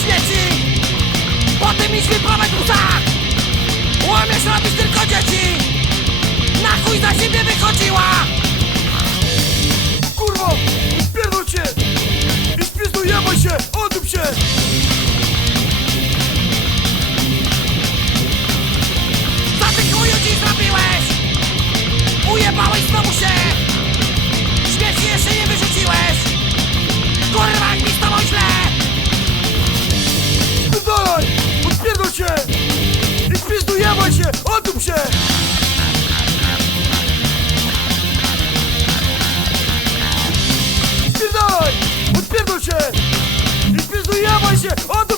śmieci. Po tym iść wyprowadź łzach Umiesz robić tylko dzieci. Oddup się! Spierdalaj! Odpierdol się! Nie spierdolaj się! Oddaj